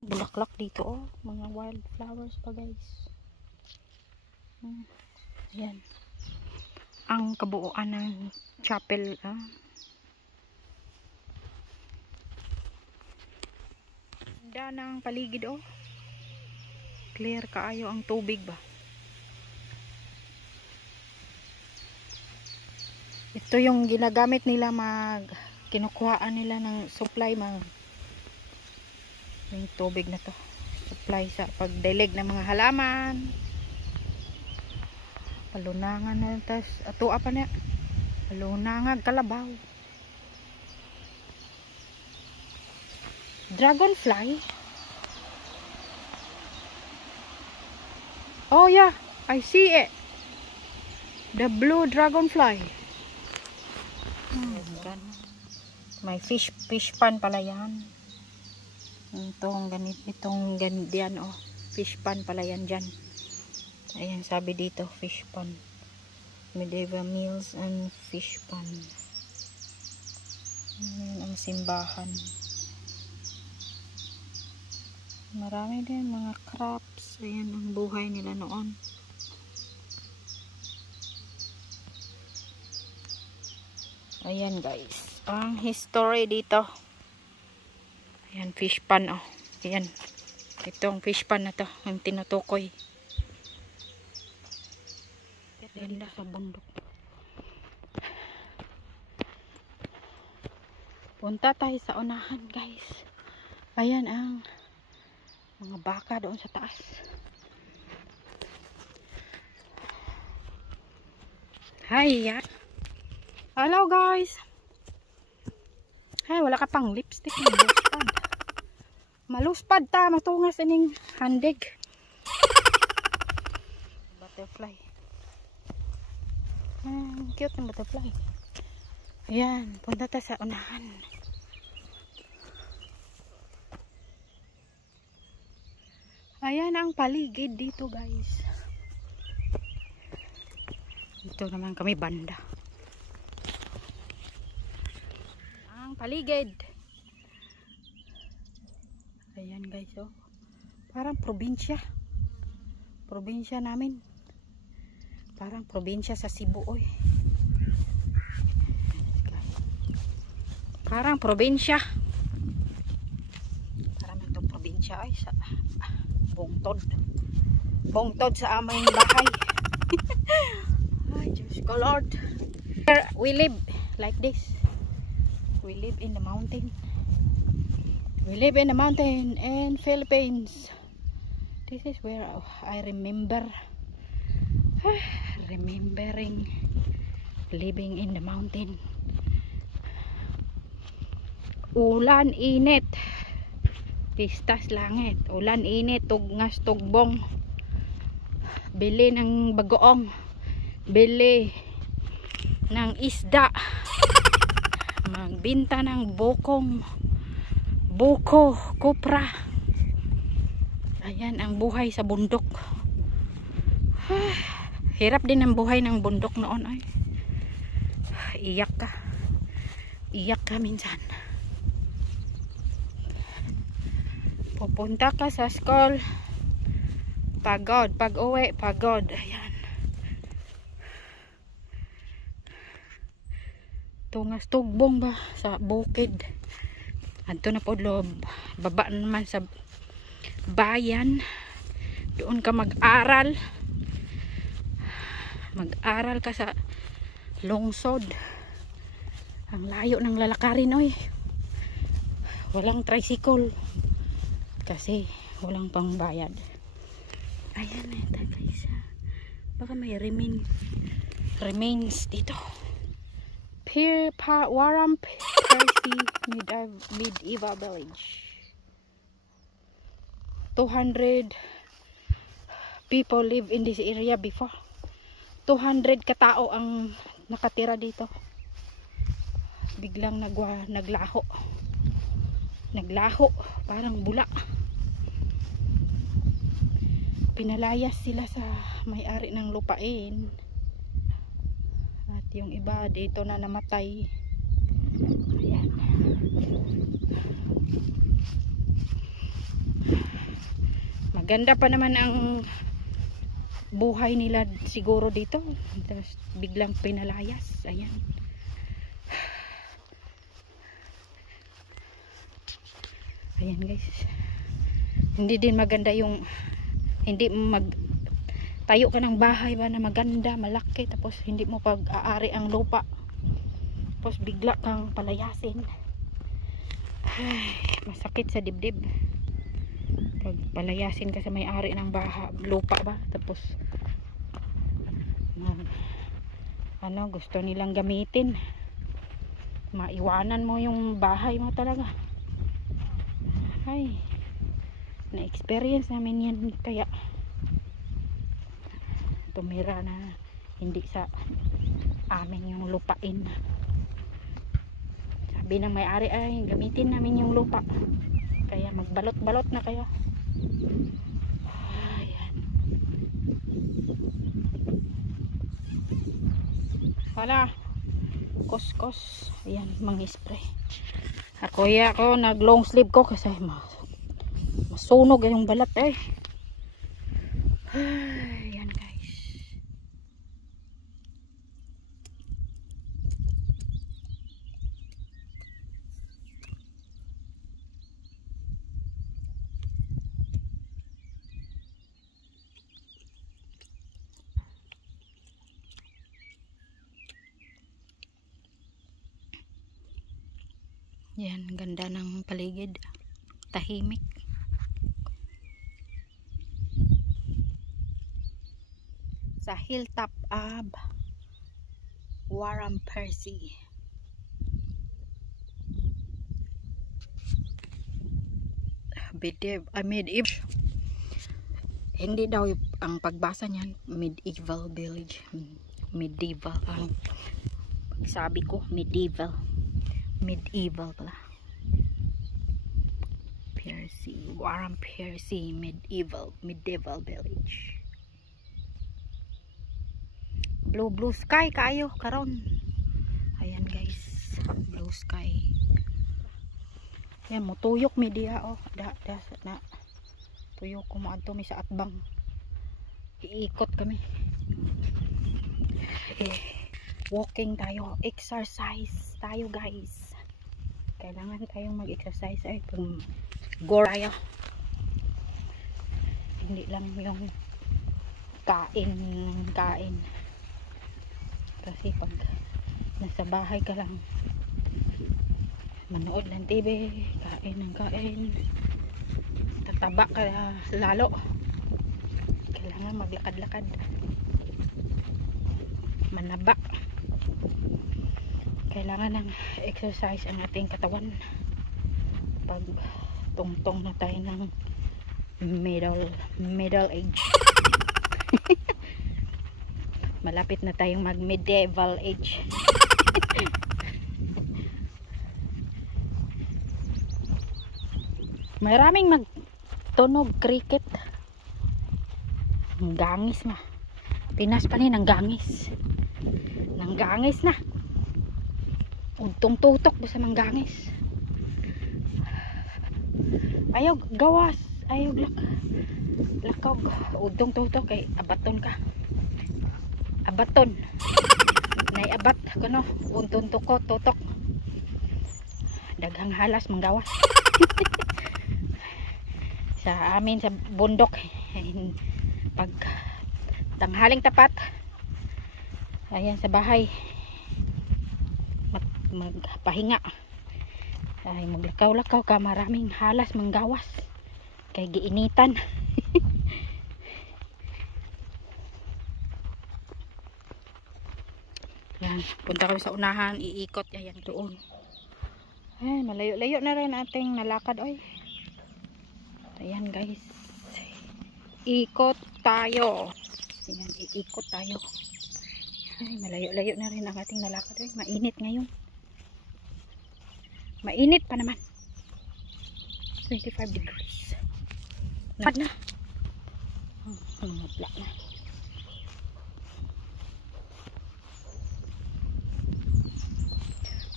Bulaklak dito, oh. Mga wildflowers pa, guys. Ayan. Ang kabuuan ng chapel, ganda ng paligid, oh. Clear kaayo ang tubig ba. Ito yung ginagamit nila kinukuhaan nila ng supply yung tubig na to. Supply sa pagdilig ng mga halaman. Palunangan na, tas ato apa na. Palunangan kalabaw. Dragonfly. Oh yeah, I see it. The blue dragonfly. May fish pan pala yan. Itong ganit yan, oh. Fish pan pala yan dyan. Ayan, sabi dito, fish pan. Medieval meals and fish pan. Ayan ang simbahan. Marami din mga crops. Ayan ang buhay nila noon. Ayan, guys. Ang history dito. Ayan, fish pan, oh. Ayan. Itong fish pan na to, ang tinutukoy. Ganda sa bundok. Punta tayo sa unahan, guys. Ayan ang mga baka doon sa taas. Hiya. Hello, guys. Ay, wala ka pang lipstick. Maluspad ta, matungas ining handig. Butterfly. Cute ng butterfly. Ayan, punta ta sa unahan. Ayan ang paligid dito, guys. Dito naman kami banda. Ang paligid. Ayan, guys, oh. Parang probinsya. Probinsya namin. Parang probinsya sa Cebu, oy. Parang probinsya. Parang itong probinsya ay sa bungtod. Bungtod sa aming bahay. Ay, Diyos ko, Lord. Here we live like this. We live in the mountain. We live in the mountain in Philippines. This is where I remember remembering living in the mountain. Ulan, init. Pistas langit. Ulan, init. Tugngas, tugbong. Bili ng bagoong. Bili ng isda. Magbinta ng bokong. Buko, kopra. Ayan ang buhay sa bundok. Hirap din ang buhay ng bundok noon, ay. Iyak ka. Iyak ka minsan. Pupunta ka sa school. Pagod. Pag uwi, pagod. Ayan. Tungas tugbong ba sa bukid. Anto na po loob. Baba naman sa bayan. Doon ka mag-aral. Mag-aral ka sa lungsod. Ang layo ng lalakarin, oy. Walang tricycle. Kasi walang pangbayad. Ayan na ito, guys. Baka may remains dito. Waram Percy medieval village. 200 people live in this area before. 200 katao ang nakatira dito. Biglang naglaho. Naglaho, parang bula. Pinalayas sila sa may-ari ng lupain. At yung iba dito na namatay. Ayan. Maganda pa naman ang buhay nila siguro dito. Tapos biglang pinalayas. Ayan. Ayan guys. Hindi din maganda yung hindi tayo ka ng bahay ba na maganda, malaki, tapos hindi mo pag-aari ang lupa. Tapos bigla kang palayasin. Ay, masakit sa dibdib. Pag palayasin ka sa may-ari ng lupa ba, tapos gusto nilang gamitin, maiwanan mo yung bahay mo talaga. Ay, na-experience namin yan, kaya tumira na hindi sa amin yung lupain. Sabi ng may-ari, ay gamitin namin yung lupa, kaya magbalot-balot na kayo. Ayan. Wala kos-kos. Ayan, mang-spray. Ako nag long sleeve ko kasi masunog yung balat eh. Ayan guys. Yan, ganda ng paligid. Tahimik. Sa hilltop of Warren Percy. Hindi daw ang pagbasa niyan, medieval village. Medieval ang sabi ko, medieval pala. Percy, Warren Percy, medieval village. Blue sky kayo karon. Ayan guys, blue sky. Yan mo tuyok mi diha oh. Na tuyok ko mo adto mi sa atbang. Iikot kami. Walking tayo, exercise tayo guys. Kailangan tayong mag-exercise ay kung gore tayo. Hindi lang yung kain. Kasi pag nasa bahay ka lang, manood ng TV, kain, tataba ka lalo. Kailangan maglakad-lakad, manaba. Kailangan ng exercise ang ating katawan pag tungtong na tayo ng middle age. Malapit na tayong mag medieval age. Maraming magtunog cricket. Ang gangis na. Pinas pa rin ang gangis. Nang gangis na. Udtong tutok sa manggangis. Ayaw gawas, ayaw lakaw. Udtong tutok kay abaton ka. Abaton. Nay abat kuno, untong tutok. Daghang halas manggawas. Sa amin sa bundok, pag tanghaling tapat, ayan sa bahay, magpahinga ay maglakaw-lakaw ka, maraming halas manggawas kay giinitan. Yan, punta kami sa unahan, iikot ayan doon. Ay, malayo-layo na rin ating nalakad oy. Ayan guys, ikot tayo. Ayan, iikot tayo. Ay, malayo-layo na rin ang ating nalakad oy. Mainit ngayon. Mainit pa naman. 25 degrees. Napad na. Namutla na.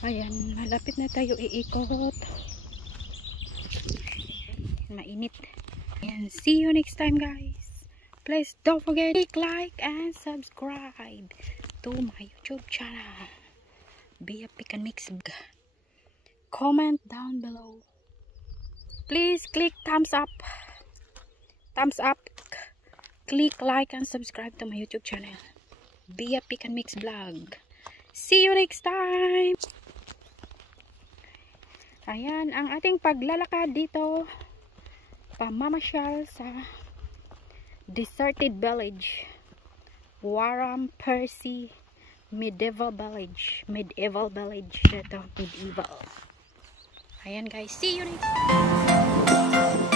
Ayan, malapit na tayo iikot. Mainit. And see you next time, guys. Please don't forget to like and subscribe to my YouTube channel. Be a Pick and Mix. Comment down below. Please click thumbs up. Thumbs up. Click like and subscribe to my YouTube channel. Be a Pick and Mix vlog. See you next time. Ayan ang ating paglalakad dito. Pamamasyal sa deserted village. Waram Percy Medieval Village. Medieval Village. Ito, medieval. Ayan guys, see you next time.